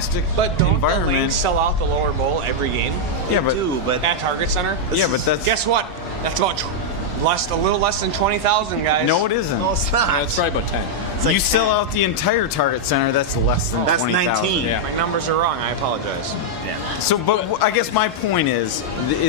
fantastic But don't environment. the lanes sell out the lower bowl every game? Yeah, but At Target Center? yeah, but that's Guess what? That's about a little less than 20,000, guys. no, it isn't. no, it's not. It's probably about 10. It's like you sell 10. out the entire Target Center. That's less than That's 20,000. 19. Yeah. My numbers are wrong. I apologize. So, but I guess my point is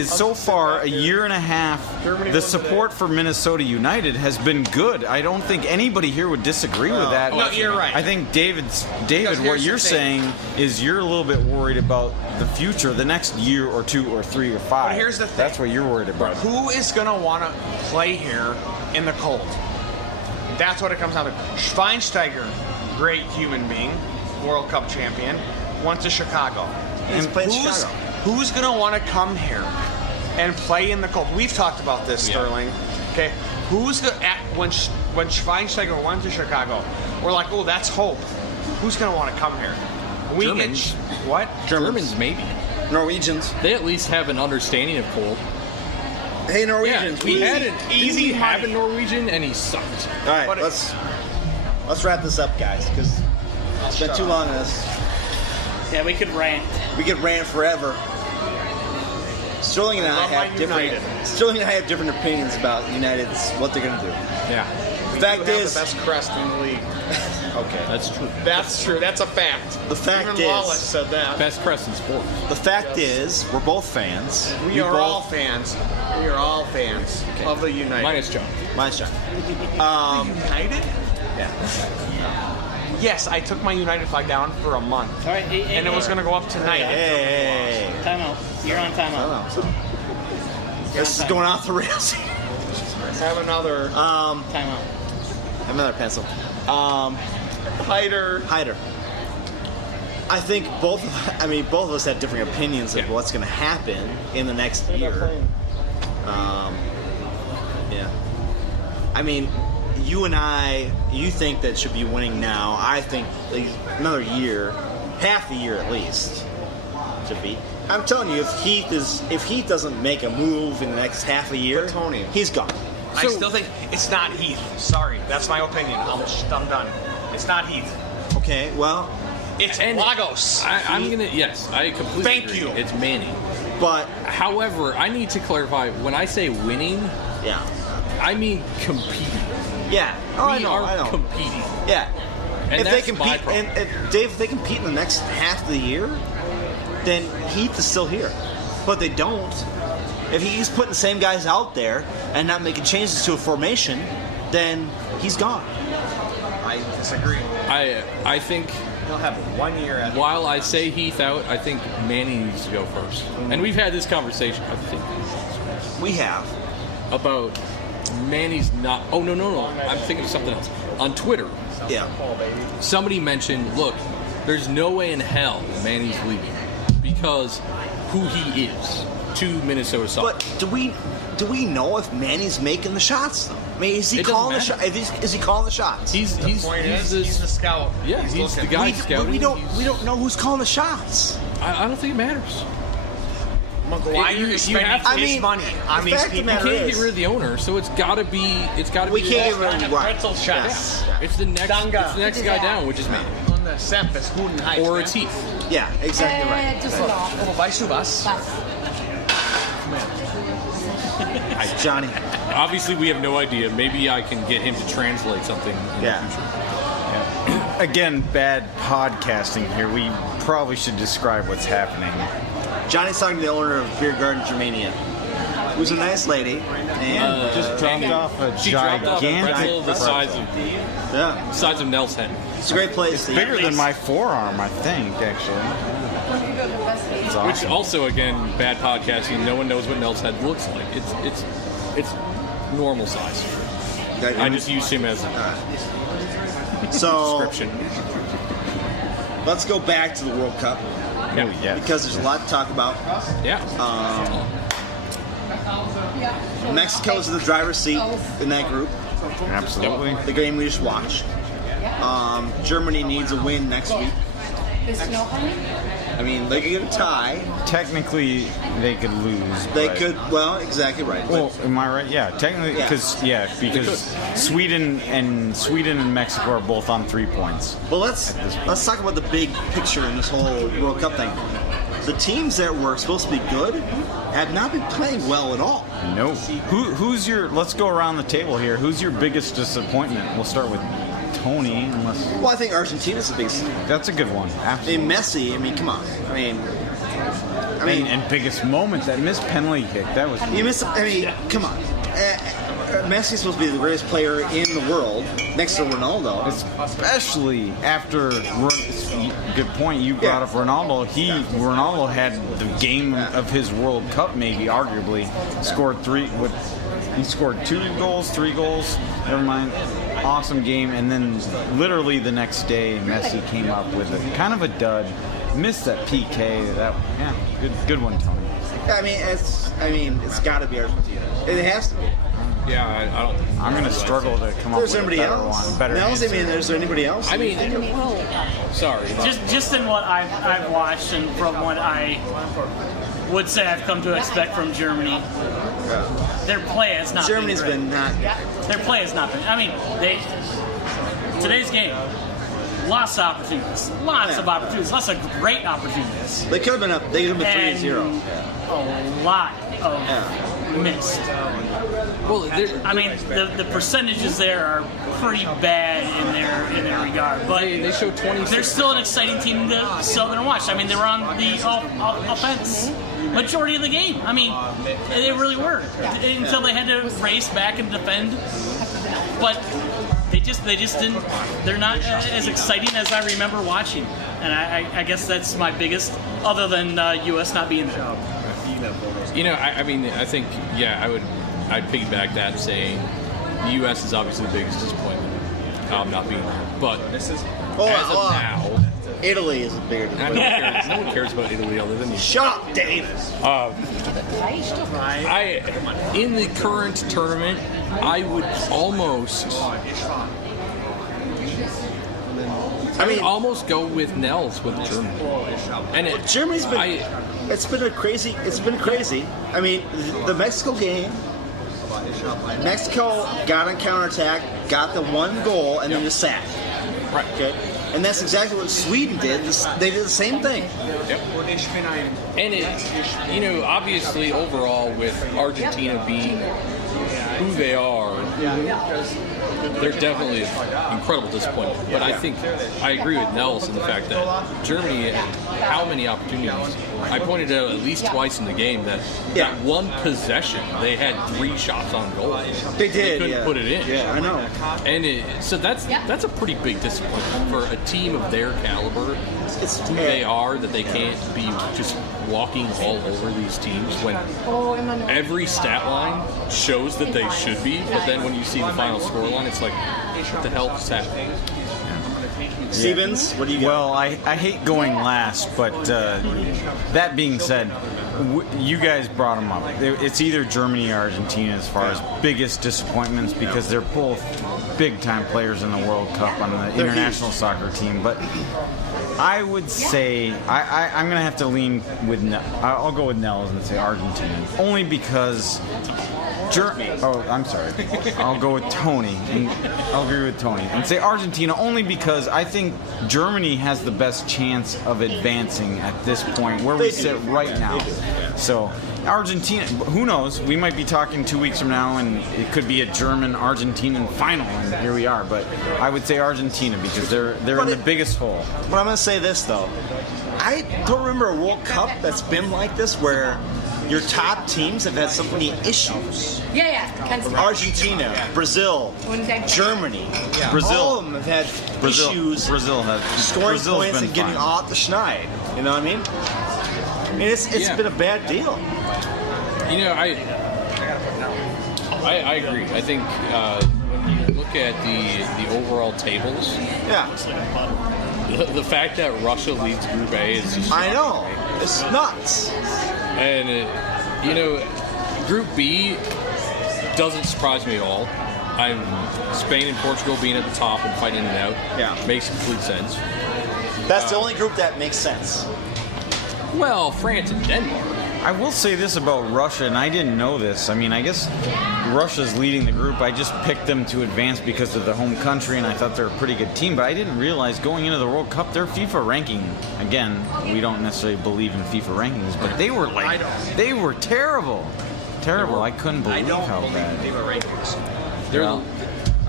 so far a year and a half, the support for Minnesota United has been good. I don't think anybody here would disagree with that. No, you're right. I think David, here's what the you're thing. saying is you're a little bit worried about the future, the next year or 2 or 3 or 5. But here's the thing. That's what you're worried about. Who is going to want to play here in the cold? That's what it comes down to. Schweinsteiger, great human being, World Cup champion, went to Chicago. He's played Chicago. Who's going to want to come here and play in the cold? We've talked about this, Sterling. Okay, when Schweinsteiger went to Chicago, we're like, oh, that's hope. Who's going to want to come here? Germans. What? Germans, maybe. Norwegians. They at least have an understanding of cold. Hey, Norwegians. We had an easy easy have a money. Norwegian, and he sucked. All right, But let's wrap this up, guys, because it's been too long on this. Yeah, we could rant. We could rant forever. Sterling and I love my have different. United. Sterling and I have different opinions about United's what they're going to do. Yeah, The fact You have is, the best crest in the league. okay. that's true. That's true. That's a fact. The fact Even is- Wallace said that. Best crest in sports. The fact is, we're both fans. We are all fans. We are all fans of the United. Minus John. Mine's John. United? Yeah. Yes, I took my United flag down for a month, All right, and it was going to go up tonight. Hey. Timeout. You're on I timeout. don't know. This is going off the rails. Let's have another Timeout. Another pencil. hider. Hyder. I think both of us have different opinions of what's going to happen in the next year. Yeah. I mean, you think that should be winning now. I think another year, half the year at least, should be. I'm telling you, if Heath doesn't make a move in the next half a year, But Tony, he's gone. I still think it's not Heath. Sorry, that's my opinion. I'm done. It's not Heath. Okay, well, It's And Lagos. I'm gonna. Yes, I completely Thank agree. you. It's Manning. but However, I need to clarify. When I say winning, yeah, I mean competing. yeah. Oh, We I know. are competing. Yeah. And if that's they compete, my problem. and Dave, if they compete in the next half of the year, then Heath is still here. But they don't. If he's putting the same guys out there and not making changes to a formation, then he's gone. I disagree. I think He'll have 1 year at while I say Heath out, I think Manning needs to go first. And we've had this conversation, I think, We have. about Manny's not. Oh no! I'm thinking of something else. On Twitter, Yeah. somebody mentioned, look, there's no way in hell Manny's leaving because who he is to Minnesota soccer. But do we know if Manny's making the shots though? I mean, is he It doesn't calling the matter. shots? Is he calling the shots? He's Point is, this, he's the scout. yeah, he's the looking. guy we scouting. don't know who's calling the shots. I don't think it matters. Maguire You is spending have- his I mean, money on the these fact of the people. You matter can't is- get rid of the owner, so it's got to be. We can't get rid On of the right. pretzel shots. Yes. It's the next. Danga. It's the next guy down, which is Manny, On the Sempes, Guten Heights. or man. it's Heath. Yeah, exactly right. Oh, weißt du was? Johnny. Obviously, we have no idea. Maybe I can get him to translate something in Yeah. the future. Again, bad podcasting here. We probably should describe what's happening. Johnny's talking to the owner of Biergarten Germania, who's a nice lady, and Just dropped off a She dropped off a gigantic pretzel the yeah, size of Nell's head. it's a great place. to bigger eat. than my forearm, I think, actually. It's Which awesome. also, again, bad podcasting. No one knows what Nell's head looks like. It's normal size. I just used him as a So description. let's go back to the World Cup Yeah. Oh, yes. because there's a lot to talk about. Yeah. Mexico's in the driver's seat in that group. Absolutely. The game we just watched. Germany needs a win next week. I mean, they could get a tie. Technically, they could lose. They but- could. Well, exactly right. Well, am I right? Yeah, technically, because Sweden and Mexico are both on 3 points. Well, let's talk about the big picture in this whole World Cup thing. The teams that were supposed to be good have not been playing well at all. No. Who's your? Let's go around the table here. Who's your biggest disappointment? We'll start with Tony. Well, I think Argentina's the biggest. That's a good one. Absolutely. Messi. I mean, come on. I mean, and biggest moment, that missed penalty kick. That was. you missed. I mean, come on. Messi's supposed to be the greatest player in the world, next to Ronaldo. Especially after, good point, you brought up Ronaldo. Ronaldo had the game of his World Cup, maybe, arguably. Scored 3 goals, never mind. Awesome game, and then literally the next day, Messi came up with kind of a dud. Missed that PK. Good one, Tony. I mean, it's got to be Argentina. It has to be. Yeah, I don't. I'm going to struggle to come up with a better one. Better answer. Is there anybody else? I mean, sorry. Just in what I've watched and from what I would say I've come to expect from Germany, their play has not Germany's been great. been not. Their play has not been. I mean, today's game, lots of opportunities, lots of great opportunities. They could have been up. They could have been 3-0. A lot of missed. Well, I mean, the percentages there are pretty bad in their regard, but they show 26. They're still an exciting team to sit there and watch. I mean, they were on the offense majority of the game. I mean, they really were until they had to race back and defend. But they just didn't. They're not as exciting as I remember watching, and I guess that's my biggest, other than U.S. not being there. You know, I mean, I think, I'd piggyback that saying the U.S. is obviously the biggest disappointment, not being there. But as of now, Italy is a bigger disappointment. no one cares about Italy other than you. Shut up, Davis. In the current tournament, I would almost go with Nels with Germany. And Germany's been. It's been crazy. I mean, the Mexico game. Mexico got on counterattack, got the 1 goal, and then just sat. Right. Okay. And that's exactly what Sweden did. They did the same thing. Yep. And obviously overall with Argentina being who they are, they're definitely an incredible disappointment. But I think I agree with Nels in the fact that Germany had how many opportunities. I pointed out at least twice in the game that one possession they had 3 shots on goal. They did. They couldn't put it in. Yeah, I know. And so that's a pretty big disappointment for a team of their caliber. It's who they are, that they can't be just walking all over these teams when every stat line shows that they should be, but then when you see the final scoreline, it's like, what the hell is happening? Stevens, what do you got? Well, I hate going last, but that being said, you guys brought them up. It's either Germany or Argentina as far as biggest disappointments, because they're both big-time players in the World Cup on the international soccer team. But I would say I'm going to have to lean with I'll go with Nels and say Argentina, only because I'm sorry. I'll go with Tony. I'll agree with Tony and say Argentina, only because I think Germany has the best chance of advancing at this point where we sit right now. So Argentina, who knows? We might be talking 2 weeks from now, and it could be a German-Argentinian final, and here we are. But I would say Argentina because they're in the biggest hole. But I'm going to say this though, I don't remember a World Cup that's been like this where your top teams have had so many issues. Argentina, Brazil, Germany. Brazil. All of them have had issues. Brazil has scoring points and getting off the schneid. You know what I mean? I mean, it's been a bad deal. You know, I agree. I think when you look at the overall tables, the fact that Russia leads Group A is just I know. It's nuts. And Group B doesn't surprise me at all. Spain and Portugal being at the top and fighting it out makes complete sense. That's the only group that makes sense. Well, France and Denmark. I will say this about Russia, and I didn't know this. I mean, I guess Russia's leading the group. I just picked them to advance because of the home country, and I thought they're a pretty good team. But I didn't realize going into the World Cup, their FIFA ranking, again, we don't necessarily believe in FIFA rankings, but they were they were terrible. Terrible. I couldn't believe how bad. They're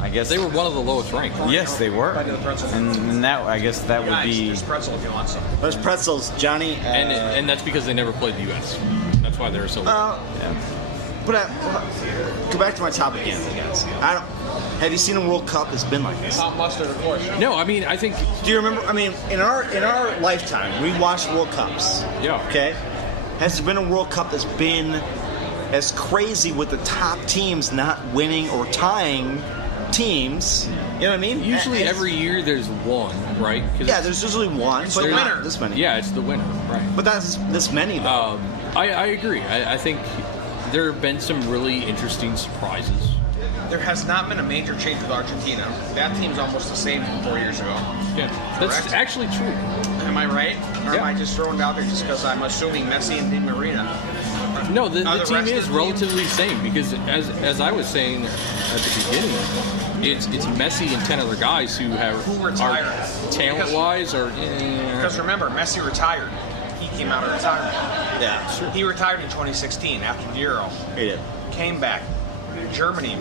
I guess they were one of the lowest ranked. Yes, they were. And that, I guess that would be. There's pretzel if you want some. There's pretzels, Johnny. And that's because they never played the U.S. That's why they're so low. But go back to my topic again, guys. Have you seen a World Cup that's been like this? Hot mustard, of course. No, I mean, I think... Do you remember? I mean, in our lifetime, we watched World Cups. Yeah. Okay. Has there been a World Cup that's been as crazy with the top teams not winning or tying teams? You know what I mean? Usually every year there's one, right? Yeah, there's usually one, but the not winner. this many. Yeah, it's the winner, right. But that's this many, though. I agree. I think there have been some really interesting surprises. There has not been a major change with Argentina. That team's almost the same from 4 years ago. Yeah, that's Correct? actually true. Am I right? Or Yeah. am I just throwing it out there just because I'm assuming Messi and Di Maria? No, the Are the team rest of is the team- relatively the same because, as I was saying at the beginning, it's Messi and 10 other guys who retired. are talent-wise or. Because remember, Messi retired. He came out of retirement. Yeah, sure. He retired in 2016 after the Euro. He did. Came back. Germany,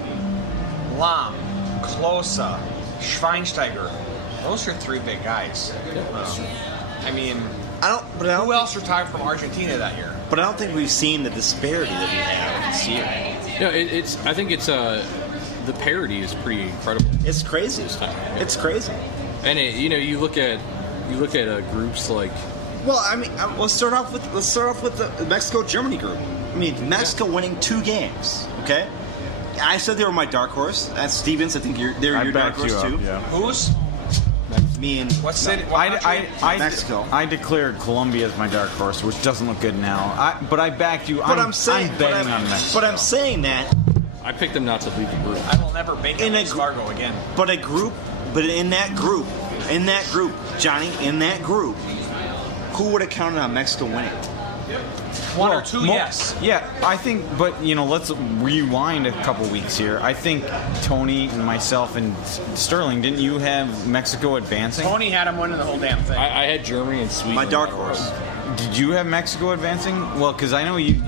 Lahm, Klose, Schweinsteiger. Those are three big guys. I mean, who else retired from Argentina that year? But I don't think we've seen the disparity that we have this year. No, I think it's the parity is pretty incredible. It's crazy. This time. It's crazy. And you look at groups like. Well, I mean, let's start off with the Mexico-Germany group. I mean, Mexico winning 2 games. Okay, I said they were my dark horse. That's Stevens. I think they're your dark horse too. Yeah. Who's? Me and What city? What country? Mexico. I declared Colombia as my dark horse, which doesn't look good now. But I backed you. But I'm betting on Mexico. But I'm saying that. I picked them not to leave the group. I will never bake in Fargo again. But in that group, Johnny, in that group, who would have counted on Mexico winning? One or two, yes. Yeah, I think, but let's rewind a couple weeks here. I think Tony and myself and Sterling, didn't you have Mexico advancing? Tony had him winning the whole damn thing. I had Germany and Sweden. My dark horse. Did you have Mexico advancing? Well, because I know you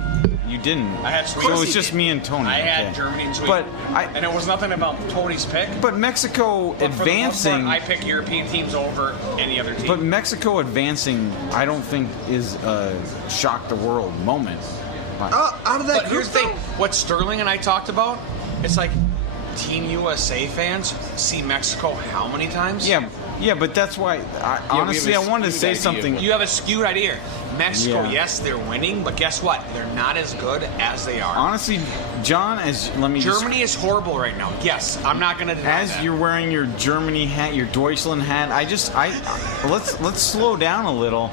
didn't. I had Sweden. So it's just me and Tony. I had okay. Germany and Sweden. But and it was nothing about Tony's pick. But Mexico But for the most advancing. part, I pick European teams over any other team. But Mexico advancing, I don't think is a shock the world moment. Out of that But group, here's the thing: what Sterling and I talked about, it's like Team USA fans see Mexico how many times? Yeah, but that's why. Honestly, I wanted to say skewed idea. something. You have a skewed idea. Mexico, Yeah. yes, they're winning, but guess what? They're not as good as they are. Honestly, John, let me just. Germany is horrible right now. Yes, I'm not going to deny As that. you're wearing your Germany hat, your Deutschland hat, let's slow down a little.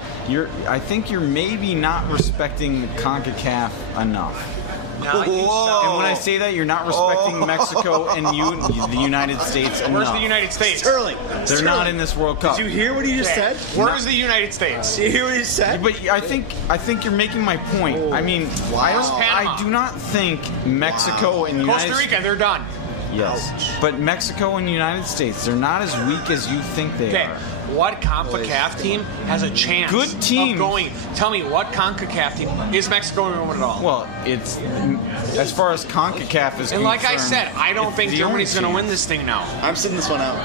I think you're maybe not respecting CONCACAF enough. Now you sound- And when I say that, you're not respecting Mexico and the United States enough. Where's the United States? Sterling. They're not in this World Cup. Did you hear what he just said? Where's the United States? Did you hear what he said? But I think you're making my point. I mean, Panama? I do not think Mexico and United Costa Rica, they're done. Yes, but Mexico and the United States, they're not as weak as you think they Okay, are. what CONCACAF team has a chance Good teams. of going? Tell me, what CONCACAF team is Mexico going to win it all? Well, it's as far as CONCACAF is and like I concerned, said, I don't it's think the Germany's only going to team. win this thing now. I'm sitting this one out.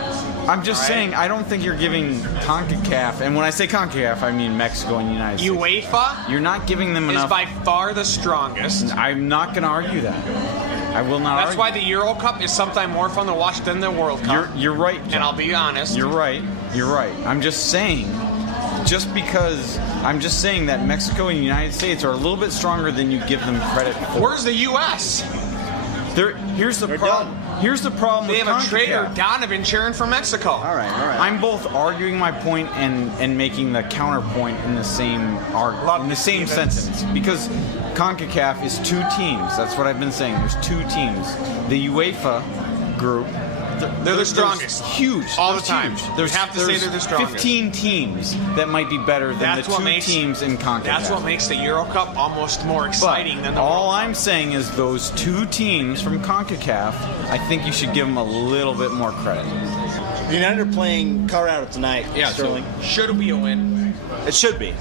I'm just Right. saying, I don't think you're giving CONCACAF, and when I say CONCACAF, I mean Mexico and the United States. UEFA You're not giving them is enough. by far the strongest. I'm not going to argue that. I will not That's argue. why the Euro Cup is sometimes more fun to watch than the World Cup. You're right, John. and I'll be honest. You're right. I'm just saying, I'm just saying that Mexico and the United States are a little bit stronger than you give them credit for. Where's the U.S.? Here's the problem. Here's the problem They with have a traitor, CONCACAF. Donovan, cheering for Mexico. All right. I'm both arguing my point and making the counterpoint in the same sentence because CONCACAF is 2 teams. That's what I've been saying. There's 2 teams. The UEFA group, They're the strongest. Huge. All the There's time. huge. You have to say they're the strongest. 15 teams that might be better than That's the what two makes- teams in CONCACAF. That's what makes the Euro Cup almost more exciting than the all World Cup. I'm saying is those two teams from CONCACAF, I think you should give them a little bit more credit. United are playing Colorado tonight, Yeah, Sterling. so should be a win. It should be.